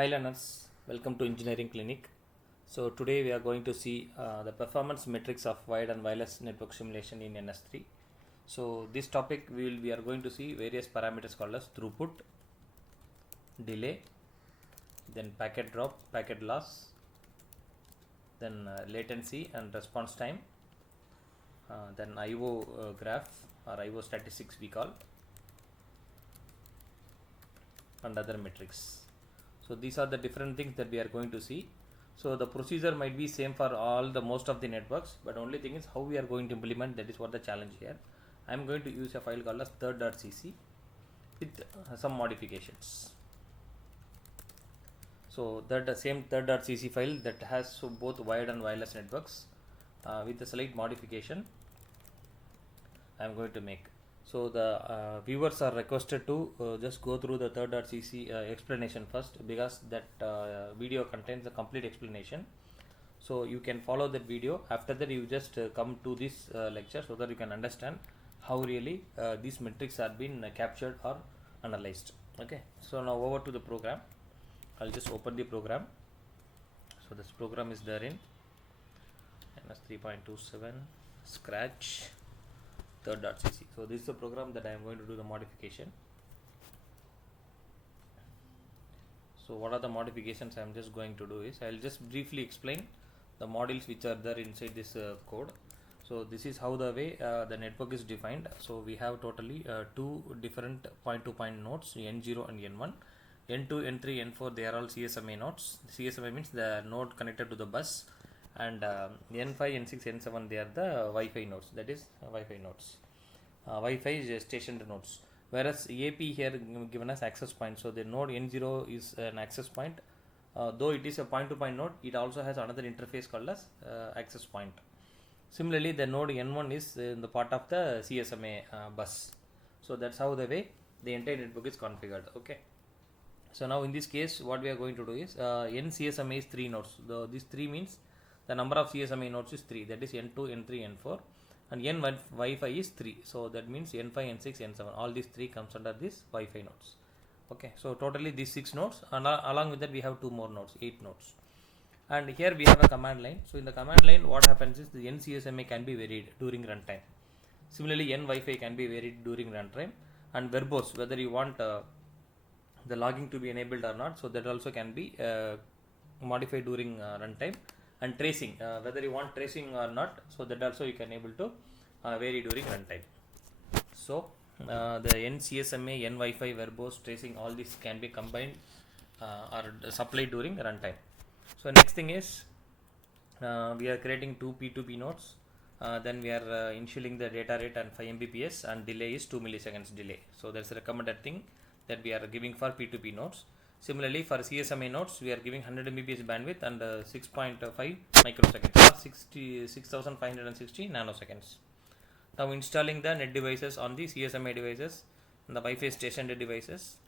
Hi learners, welcome to Engineering Clinic. So today we are going to see the performance metrics of wired and wireless network simulation in NS3. So this topic we are going to see various parameters called as throughput, delay, then packet drop, packet loss, then latency and response time, then IO graph or IO statistics we call, and other metrics. So these are the different things that we are going to see. So the procedure might be same for all the most of the networks, but only thing is how we are going to implement. That is what the challenge here. I am going to use a file called as third.cc with some modifications. So that same third.cc file that has both wired and wireless networks with a slight modification I am going to make. So the viewers are requested to just go through the third.cc explanation first, because that video contains a complete explanation. So you can follow that video. After that you just come to this lecture so that you can understand how really these metrics are been captured or analyzed. Okay, so now over to the program. I'll just open the program. So this program is there in NS 3.27 Scratch third.cc. So this is the program that I am going to do the modification. So what are the modifications I am just going to do is I will just briefly explain the modules which are there inside this code. So this is how the way the network is defined. So we have totally two different point-to-point nodes, N0 and N1. N2, N3, N4, they are all CSMA nodes. CSMA means the node connected to the bus, and N5, N6, N7, they are the Wi-Fi nodes, that is Wi-Fi nodes. Wi-Fi is stationary nodes, whereas AP here given as access point. So the node N0 is an access point. Though it is a point-to-point node, it also has another interface called as access point. Similarly, the node N1 is in the part of the CSMA bus. So that's how the way the entire network is configured. Okay. So now in this case, what we are going to do is N CSMA is 3 nodes. This 3 means the number of CSMA nodes is 3. That is N2, N3, N4, and N Wi-Fi is 3. So that means N5, N6, N7. All these 3 comes under this Wi-Fi nodes. Okay. So totally these 6 nodes, and along with that we have 2 more nodes, 8 nodes. And here we have a command line. So in the command line, what happens is the N CSMA can be varied during runtime. Similarly, N Wi-Fi can be varied during runtime, and verbose, whether you want the logging to be enabled or not, so that also can be modified during runtime. And tracing, whether you want tracing or not, so that also you can able to vary during runtime. So the N CSMA, N Wi-Fi, verbose, tracing, all these can be combined or supplied during runtime. So next thing is we are creating two P2P nodes. Then we are initialing the data rate and 5 Mbps, and delay is 2 milliseconds delay. So that's a recommended thing that we are giving for P2P nodes. Similarly, for CSMA nodes, we are giving 100 Mbps bandwidth and 6.5 microseconds, or 6560 nanoseconds. Now installing the net devices on the CSMA devices and the Wi-Fi stationary devices,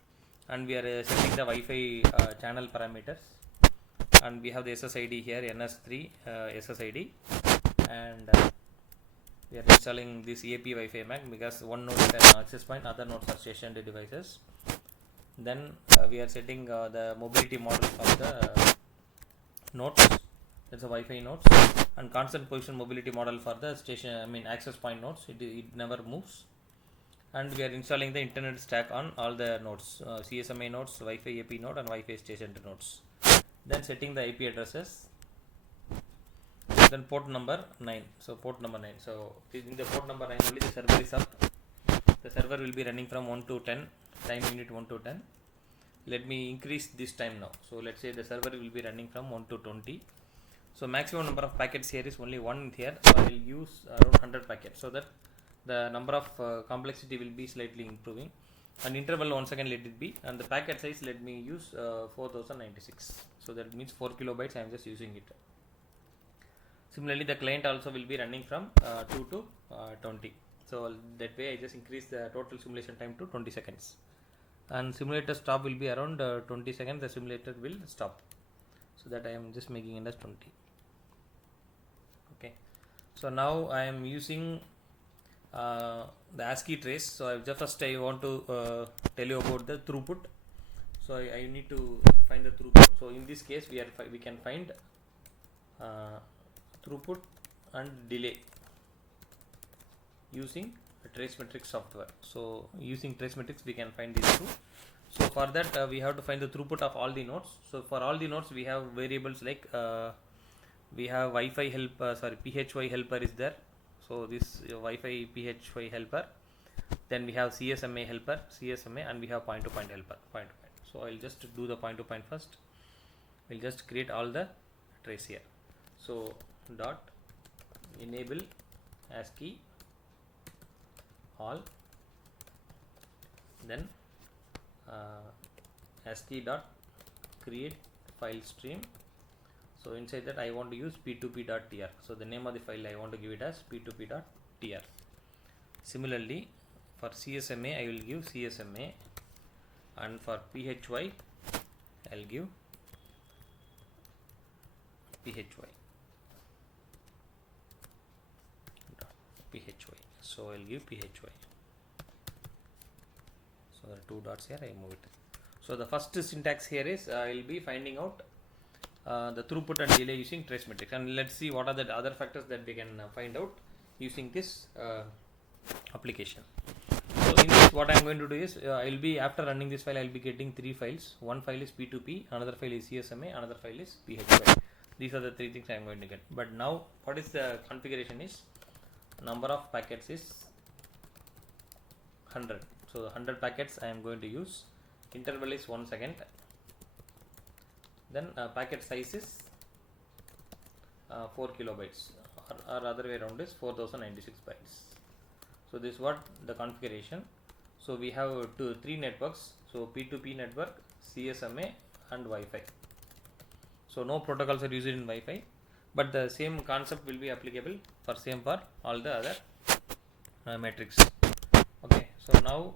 and we are setting the Wi-Fi channel parameters, and we have the SSID here, NS3 SSID, and we are installing this AP Wi-Fi MAC because one node is an access point, other nodes are stationary devices. Then we are setting the mobility model of the nodes, that's a Wi-Fi nodes, and constant position mobility model for the access point nodes. It never moves. And we are installing the internet stack on all the nodes, CSMA nodes, Wi-Fi AP node, and Wi-Fi stationary nodes. Then setting the IP addresses. Then port number 9. So port number 9. So in the port number 9 only the server is up. The server will be running from 1 to 10, time unit 1 to 10. Let me increase this time now. So let's say the server will be running from 1 to 20. So maximum number of packets here is only 1 here. So I will use around 100 packets, so that the number of complexity will be slightly improving. And interval once again let it be, and the packet size let me use 4096. So that means 4 kilobytes I am just using it. Similarly, the client also will be running from 2 to 20. So that way I just increase the total simulation time to 20 seconds. And simulator stop will be around 20 seconds. The simulator will stop. So that I am just making it as 20. Okay. So now I am using the ASCII trace. So first I want to tell you about the throughput. So I need to find the throughput. So in this case we can find throughput and delay using TraceMetrics software. So using TraceMetrics we can find these two. So for that we have to find the throughput of all the nodes. So for all the nodes we have variables like we have Wi-Fi helper, PHY helper is there. So this Wi-Fi PHY helper. Then we have CSMA helper, CSMA, and we have point-to-point helper, point-to-point. So I'll just do the point-to-point first. We'll just create all the trace here. So dot enable ASCII all, then ASCII dot create file stream. So inside that I want to use p2p.tr. So the name of the file I want to give it as p2p.tr. Similarly for CSMA I will give CSMA, and for PHY I'll give PHY. So I'll give PHY. So there are two dots here, I move it. So the first syntax here is I'll be finding out the throughput and delay using TraceMetrics, and let's see what are the other factors that we can find out using this application. So in this what I am going to do is I'll be, after running this file, I'll be getting three files. One file is P2P, another file is CSMA, another file is PHY. These are the three things I am going to get. But now what is the configuration is, number of packets is 100. So 100 packets I am going to use. Interval is 1 second. Then packet size is 4 kilobytes, or other way around is 4096 bytes. So this is what the configuration. So we have three networks. So P2P network, CSMA, and Wi-Fi. So no protocols are used in Wi-Fi, but the same concept will be applicable for all the other metrics. Okay, so now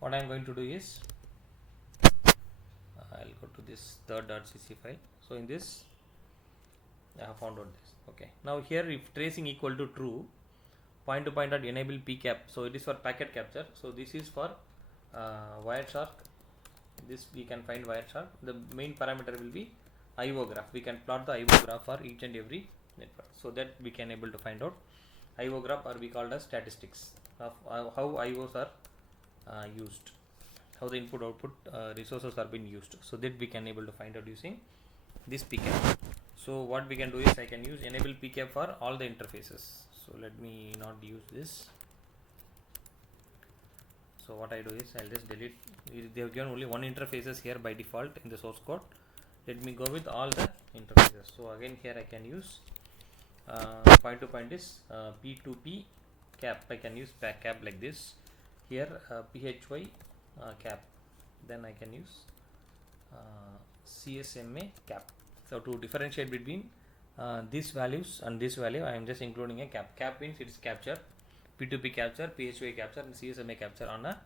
what I am going to do is I'll go to this third.cc file. So in this I have found out this. Okay, now here if tracing equal to true, point to point dot enable pcap. So it is for packet capture. So this is for Wireshark. This we can find Wireshark. The main parameter will be IO graph. We can plot the IO graph for each and every network, so that we can able to find out IO graph, or we called as statistics of how IOs are used, how the input output resources are being used, so that we can able to find out using this pcap. So what we can do is I can use enable pcap for all the interfaces. So let me not use this. So what I do is I'll just delete. They have given only one interfaces here by default in the source code. Let me go with all the interfaces. So again here I can use point to point is P2P cap. I can use cap like this. Here PHY cap. Then I can use CSMA cap. So to differentiate between these values and this value, I am just including a cap. Cap means it is capture, P2P capture, PHY capture, and CSMA capture on a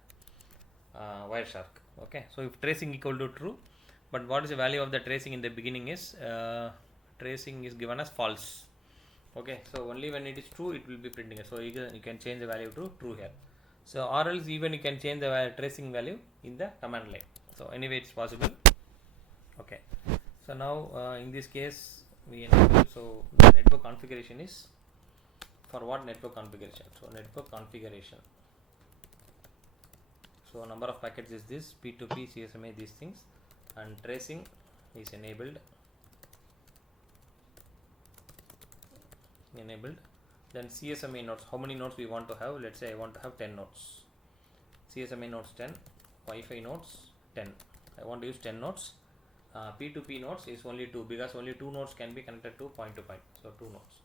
Wireshark. Okay, so if tracing equal to true, but what is the value of the tracing in the beginning is tracing is given as false. Okay, so only when it is true it will be printing it. So you can change the value to true here. So or else even you can change the tracing value in the command line. So anyway it's possible. Okay, so now in this case we enable. So the network configuration is for what network configuration? So network configuration. So number of packets is this, P2P, CSMA, these things, and tracing is enabled. Then CSMA nodes, how many nodes we want to have? Let's say I want to have 10 nodes. CSMA nodes 10, Wi-Fi nodes 10. I want to use 10 nodes. P2P nodes is only 2, because only 2 nodes can be connected to point to point. So 2 nodes.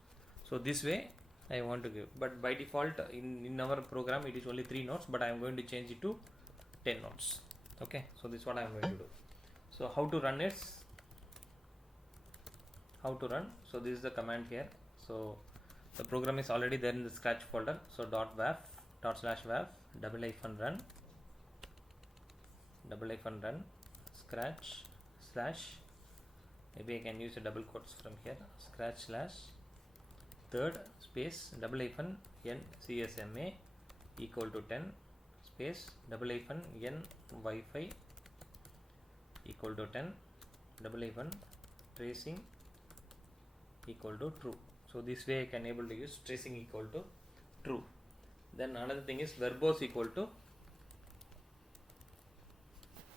So this way I want to give, but by default in our program it is only 3 nodes, but I am going to change it to 10 nodes. Okay, so this is what I am going to do. So how to run it? So this is the command here. So the program is already there in the scratch folder. So .wav /wav --run scratch / maybe I can use a double quotes from here, scratch / third space --n CSMA equal to 10 space --n Wi-Fi equal to 10 double hyphen tracing equal to true. So this way I can able to use tracing equal to true. Then another thing is verbose equal to,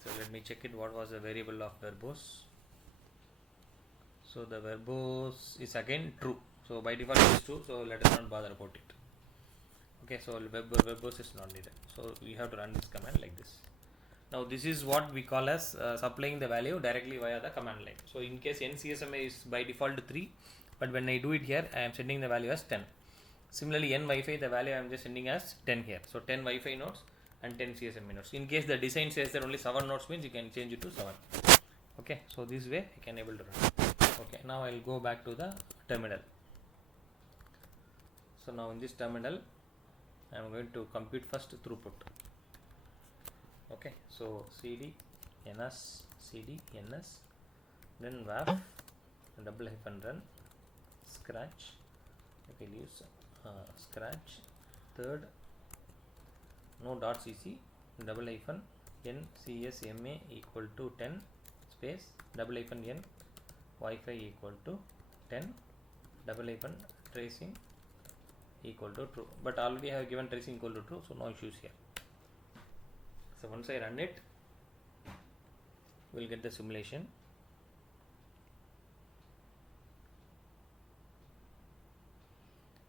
so let me check it, what was the variable of verbose. So the verbose is again true, so by default it is true, so let us not bother about it. Okay, so verbose is not needed, so we have to run this command like this. Now this is what we call as supplying the value directly via the command line. So in case nCSMA is by default 3, but when I do it here I am sending the value as 10. Similarly n Wi-Fi, the value I am just sending as 10 here. So 10 Wi-Fi nodes and 10 CSMA nodes. In case the design says that only 7 nodes means you can change it to 7. Okay, so this way I can able to run. Okay, now I will go back to the terminal. So now in this terminal I am going to compute first throughput. Okay, so cd ns cd ns, then waf double hyphen run scratch. I will use scratch third no dot cc double hyphen n csma equal to 10 space double hyphen n Wi-Fi equal to 10 double hyphen tracing equal to true, but already I have given tracing equal to true, so no issues here. So once I run it, we will get the simulation.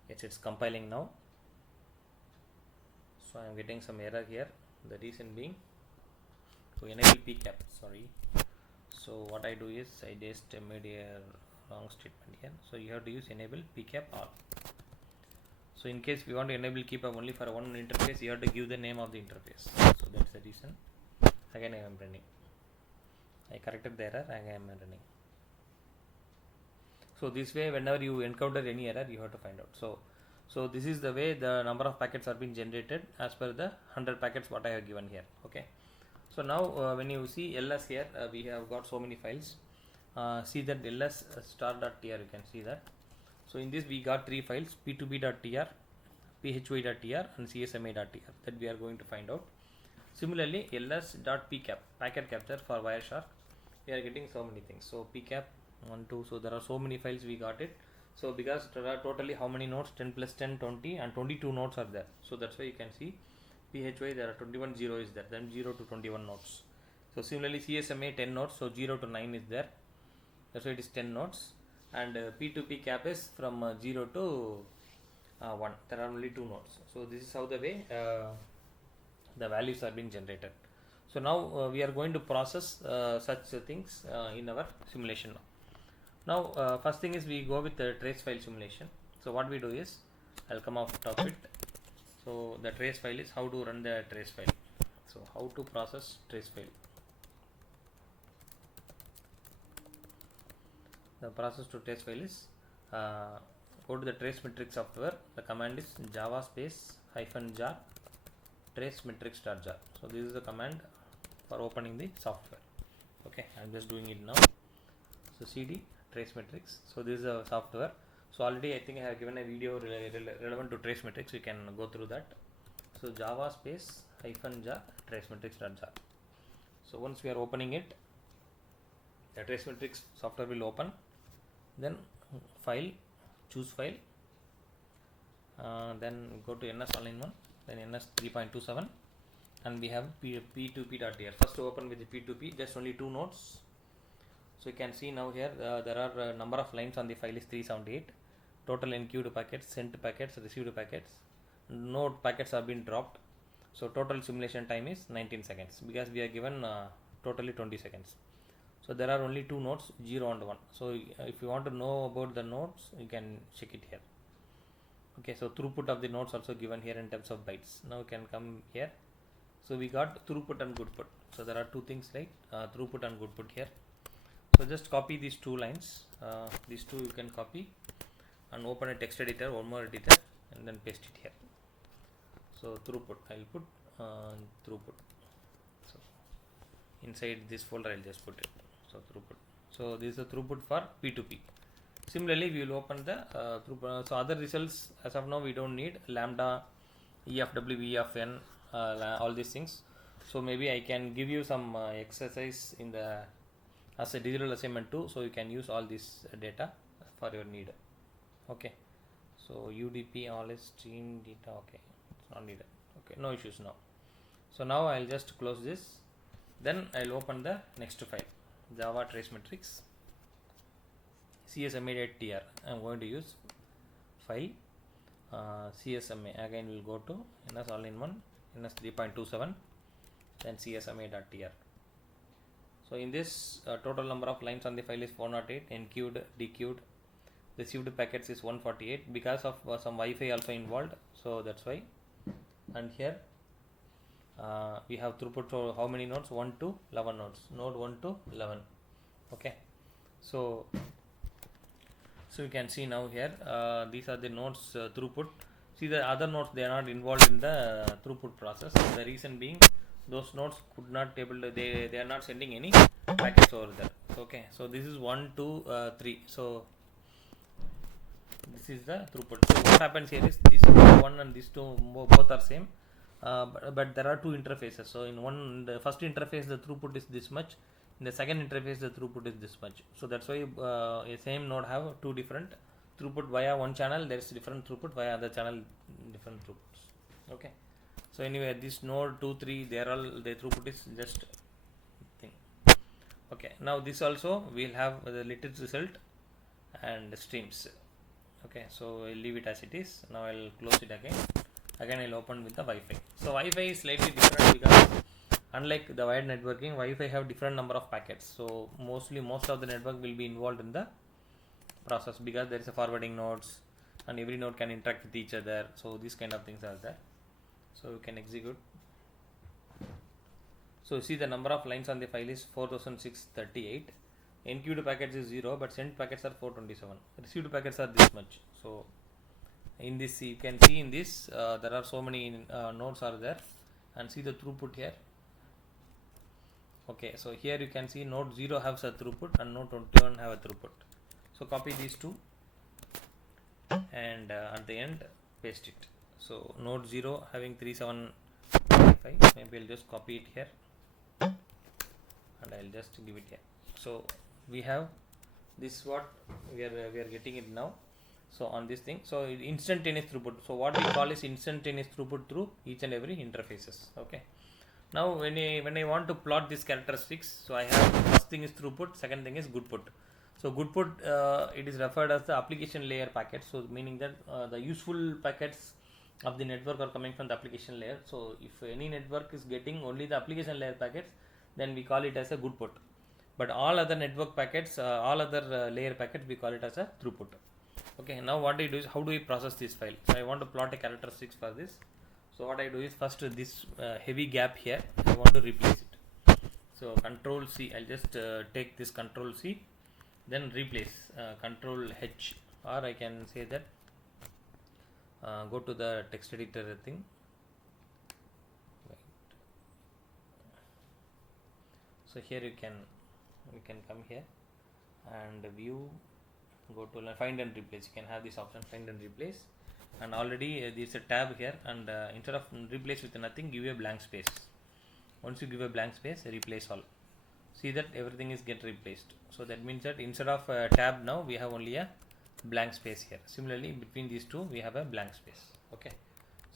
Yes, it's compiling now. So I am getting some error here. The reason being to enable pcap. Sorry. So what I do is I just made a wrong statement here. So you have to use enable pcap all. So in case we want to enable pcap only for one interface, you have to give the name of the interface. So that's the reason. Again I am running. I corrected the error. Again I am running. So this way, whenever you encounter any error, you have to find out. So this is the way the number of packets are being generated as per the 100 packets what I have given here. Okay. So now when you see ls here, we have got so many files. See that ls star.tr, you can see that. So in this we got 3 files, p2b.tr, phy.tr and csma.tr, that we are going to find out. Similarly, ls.pcap, packet capture for Wireshark, we are getting so many things. So pcap 1, 2, so there are so many files we got it. So because there are totally how many nodes, 10 plus 10, 20 and 22 nodes are there. So that's why you can see phy there are 21 0 is there, then 0 to 21 nodes. So similarly CSMA 10 nodes, so 0 to 9 is there, that's why it is 10 nodes. And P2P cap is from 0 to 1, there are only 2 nodes. So this is how the way the values are being generated. So now we are going to process such things in our simulation now. Now first thing is we go with the trace file simulation. So what we do is, I'll come off top it. So the trace file is how to run the trace file. So how to process trace file. The process to trace file is go to the trace metric software. The command is java space -jar trace metrics.jar. So this is the command for opening the software. Okay, I'm just doing it now. So cd trace metrics. So this is a software. So already I think I have given a video relevant to trace metrics. You can go through that. So java space -jar trace metrics.jar. So once we are opening it, the trace metrics software will open. Then file, choose file, then go to ns all-in-one, then ns 3.27, and we have p2p.tr. First to open with the p2p, just only 2 nodes. So you can see now here there are number of lines on the file is 378. Total enqueued packets, sent packets, received packets, node packets have been dropped. So total simulation time is 19 seconds because we are given totally 20 seconds. So there are only 2 nodes, 0 and 1. So if you want to know about the nodes, you can check it here. Okay, so throughput of the nodes also given here in terms of bytes. Now you can come here. So we got throughput and goodput. So there are 2 things like throughput and goodput here. So just copy these 2 lines. These 2 you can copy and open a text editor, one more editor, and then paste it here. So throughput, I will put throughput. So inside this folder I will just put it. So throughput. So this is the throughput for P2P. Similarly, we will open the throughput. So other results as of now we don't need lambda, EFW, EFN, all these things. So maybe I can give you some exercise in the as a digital assignment too, so you can use all this data for your need. Okay, so UDP all is stream data. Okay, it's not needed. Okay, no issues now. So now I'll just close this, then I'll open the next file, Java trace matrix csma.tr. I'm going to use file csma. Again we'll go to ns all-in-one, ns 3.27, then csma.tr. So in this total number of lines on the file is 408, enqueued, dequeued, received packets is 148 because of some Wi-Fi also involved, so that's why. And here we have throughput. So how many nodes? 1 to 11 nodes. Node 1 to 11. Okay, so you can see now here these are the nodes throughput. See, the other nodes, they are not involved in the throughput process. The reason being those nodes could not able to, they are not sending any packets over there. Okay, so this is 1 2 3. So this is the throughput. So what happens here is this one and these two both are same, but there are two interfaces. So in the first interface the throughput is this much, in the second interface the throughput is this much. So that's why a same node have two different throughput via one channel. There is different throughput via other channel, different throughputs. Okay, so anyway, this node 2 3, they are all, the throughput is just thing. Okay, now this also will have the latest result and streams. Okay, so I'll leave it as it is. Now I'll close it again. I'll open with the Wi-Fi. So Wi-Fi is slightly different because unlike the wired networking, Wi-Fi have different number of packets. So most of the network will be involved in the process because there is a forwarding nodes and every node can interact with each other. So these kind of things are there. So you can execute. So you see the number of lines on the file is 4638. Enqueued packets is 0, but sent packets are 427. Received packets are this much. So in this, you can see in this there are so many nodes are there, and see the throughput here. Okay, so here you can see node 0 has a throughput and node 21 have a throughput. So copy these two and at the end paste it. So node 0 having 3755, maybe I'll just copy it here and I'll just give it here. So we have this, what we are getting it now. So on this thing, so instantaneous throughput. So what we call is instantaneous throughput through each and every interfaces. Okay, now when I want to plot these characteristics, so I have first thing is throughput, second thing is goodput. So goodput it is referred as the application layer packets. So meaning that the useful packets of the network are coming from the application layer. So if any network is getting only the application layer packets, then we call it as a goodput. But all other network packets, all other layer packets, we call it as a throughput. Okay, now what I do is, how do we process this file? So I want to plot a characteristics for this. So what I do is, first this heavy gap here, I want to replace it. So Control C, I'll just take this Control C, then replace Control H, or I can say that go to the text editor thing. Right. So here you can come here and view, go to find and replace. You can have this option, find and replace, and already there is a tab here, and instead of replace with nothing, give a blank space. Once you give a blank space, replace all. See that everything is get replaced. So that means that instead of a tab, now we have only a blank space here. Similarly, between these two we have a blank space. Okay,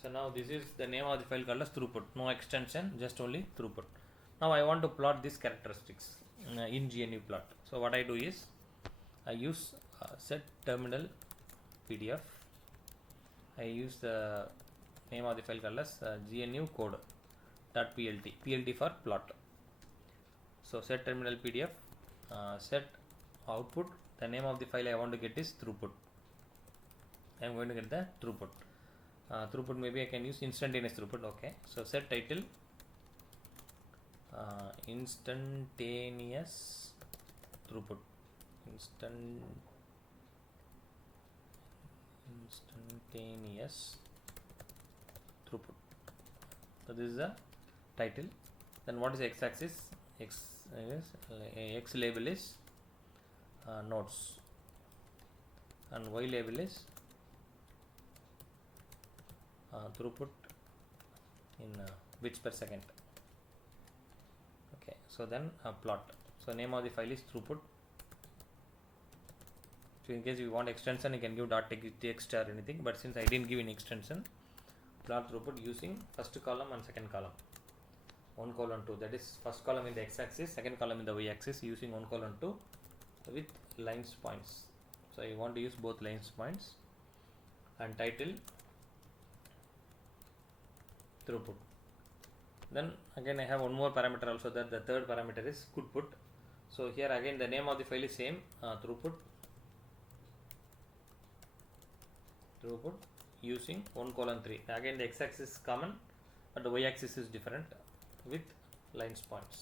so now this is the name of the file called as throughput. No extension, just only throughput. Now I want to plot these characteristics in GNU plot. So what I do is, I use set terminal PDF. I use the name of the file called as GNU code.plt, plt for plot. So set terminal PDF, set output. The name of the file I want to get is throughput. I am going to get the throughput. Throughput, maybe I can use instantaneous throughput. Okay, so set title instantaneous throughput. Instantaneous throughput. So this is the title. Then what is x-axis? X label is nodes, and y label is throughput in bits per second. So then plot. So name of the file is throughput. So in case you want extension, you can give .txt or anything, but since I didn't give any extension, plot throughput using first column and second column, 1:2, that is first column in the x-axis, second column in the y-axis, using 1:2 with lines points. So I want to use both lines points, and title throughput. Then again I have one more parameter also, that the third parameter is goodput. So here again the name of the file is same, throughput using 1:3. Again the x-axis is common, but the y-axis is different with lines points.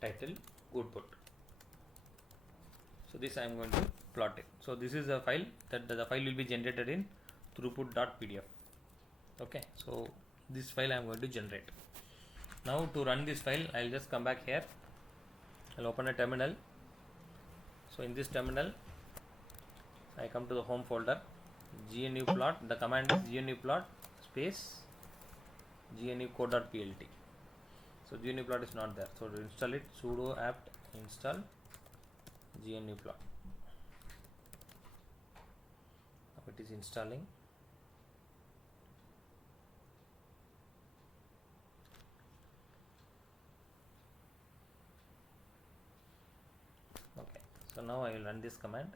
Title goodput. So this I am going to plot it. So this is a file that the file will be generated in throughput.pdf. Okay, so this file I am going to generate. Now to run this file, I will just come back here. I'll open a terminal. So in this terminal, I come to the home folder, GNU plot. The command is GNU plot space GNU code.plt. So GNU plot is not there. So to install it, sudo apt install GNU plot. Now it is installing. Okay, so now I will run this command.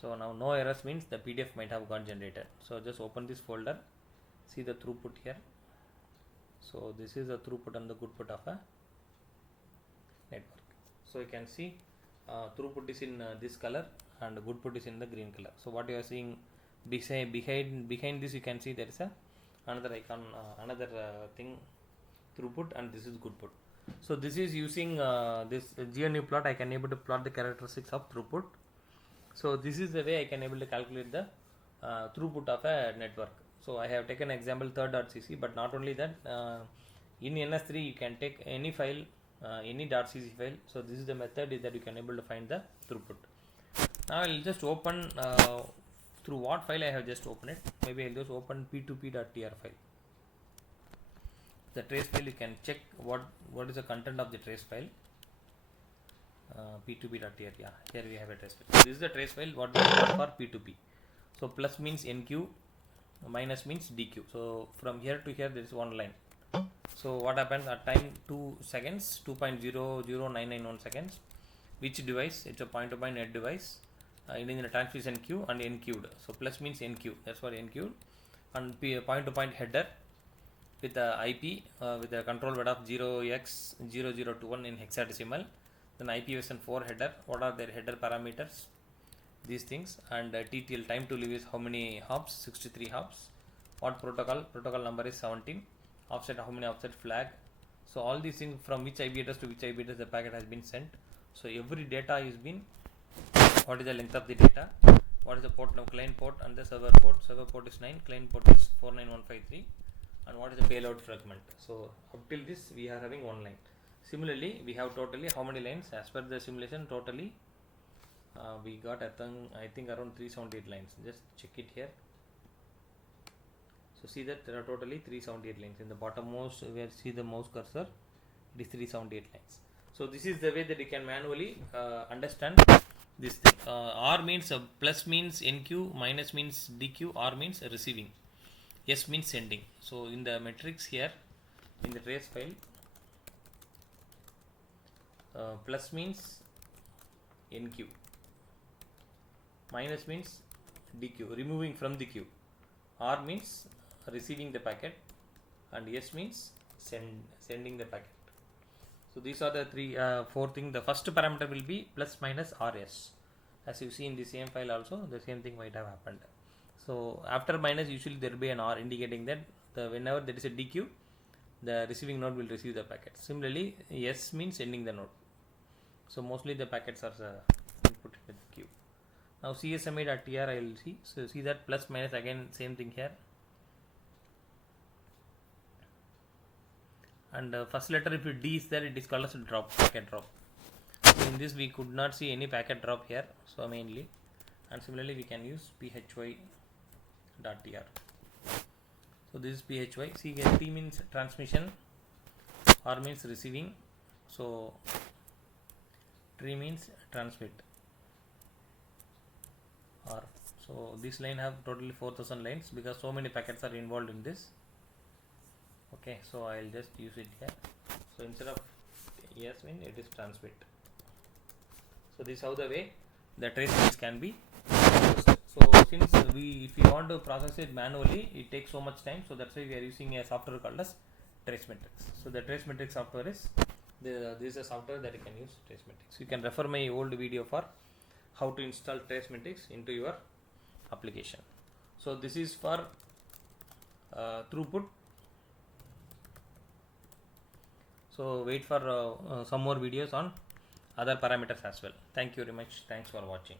So now no errors means the PDF might have got generated. So just open this folder, see the throughput here. So this is the throughput and the goodput of a network. So you can see throughput is in this color and goodput is in the green color. So what you are seeing behind this, you can see there is another icon, another thing, throughput, and this is goodput. So this is using this GNU plot. I can able to plot the characteristics of throughput. So this is the way I can able to calculate the throughput of a network. So I have taken example third.cc, but not only that, in NS3 you can take any file, any .cc file. So this is the method is that you can able to find the throughput. Now I will just open through what file I have just opened it. Maybe I will just open p2p.tr file. The trace file, you can check what is the content of the trace file. p2p.tr, yeah, here we have a trace file. So this is the trace file what we got for p2p. So plus means NQ, minus means DQ. So from here to here there is one line. So what happens at time 2 seconds, 2.00991 seconds, which device? It's a point-to-point net device in the transmission queue and NQ'd. So plus means NQ, that's for NQ'd, and point-to-point header with the IP with the control word of 0x0021 in hexadecimal. Then IPv4 header, what are their header parameters? These things, and TTL, time to live, is how many hops? 63 hops. What protocol? Protocol number is 17. Offset, how many offset flag? So all these things, from which IP address to which IP address the packet has been sent. So every data is been, what is the length of the data? What is the port? Now client port and the server port. Server port is 9, client port is 49153. And what is the payload fragment? So up till this we are having one line. Similarly, we have totally how many lines? As per the simulation, totally we got I think around 378 lines. Just check it here. So see that there are totally 378 lines. In the bottommost where see the mouse cursor, it is 378 lines. So this is the way that you can manually understand this thing. R means plus means NQ, minus means DQ, R means receiving, S means sending. So in the metrics here, in the trace file, plus means NQ, minus means DQ, removing from the queue, R means receiving the packet, and S means sending the packet. So these are the four things. The first parameter will be plus minus RS. As you see in the same file also, the same thing might have happened. So after minus, usually there will be an R indicating that whenever there is a DQ, the receiving node will receive the packet. Similarly, S means sending the node. So mostly the packets are input with queue. Now csma.tr I will see. So see that plus minus, again same thing here. And first letter, if D is there, it is called as a drop, packet drop. So in this we could not see any packet drop here, so mainly. And similarly we can use phy.tr. So this is phy. See here, T means transmission, R means receiving, so tree means transmit, R. So this line have totally 4000 lines because so many packets are involved in this. Okay, so I'll just use it here. So instead of yes mean it is transmit. So this is how the way the trace matrix can be processed. So since if we want to process it manually, it takes so much time. So that's why we are using a software called as trace matrix. So the trace matrix software is this is a software that you can use trace matrix. You can refer my old video for how to install trace matrix into your application. So this is for throughput. So wait for some more videos on other parameters as well. Thank you very much. Thanks for watching.